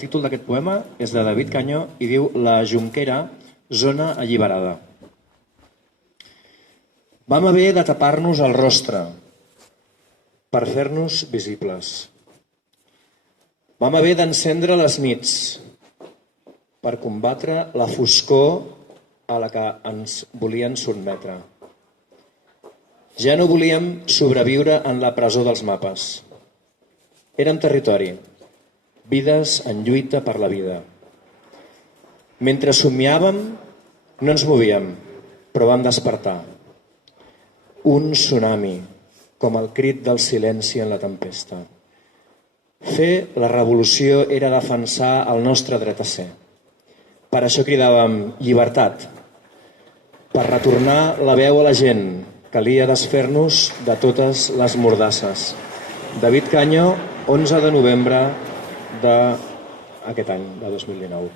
títol d'aquest poema és de David Canyó i diu La Jonquera, zona alliberada. Vam haver de tapar-nos el rostre per fer-nos visibles. Vam haver d'encendre les nits per combatre la foscor a la que ens volien sotmetre. Ja no volíem sobreviure en la presó dels mapes. Érem territori, vides en lluita per la vida. Mentre somiàvem, no ens movíem, però vam despertar. Un tsunami, com el crit del silenci en la tempesta. Fer la revolució era defensar el nostre dret a ser. Per això cridàvem llibertat. Per retornar la veu a la gent, calia desfer-nos de totes les mordasses. David Canyó, 11 de novembre d'aquest any, de 2019.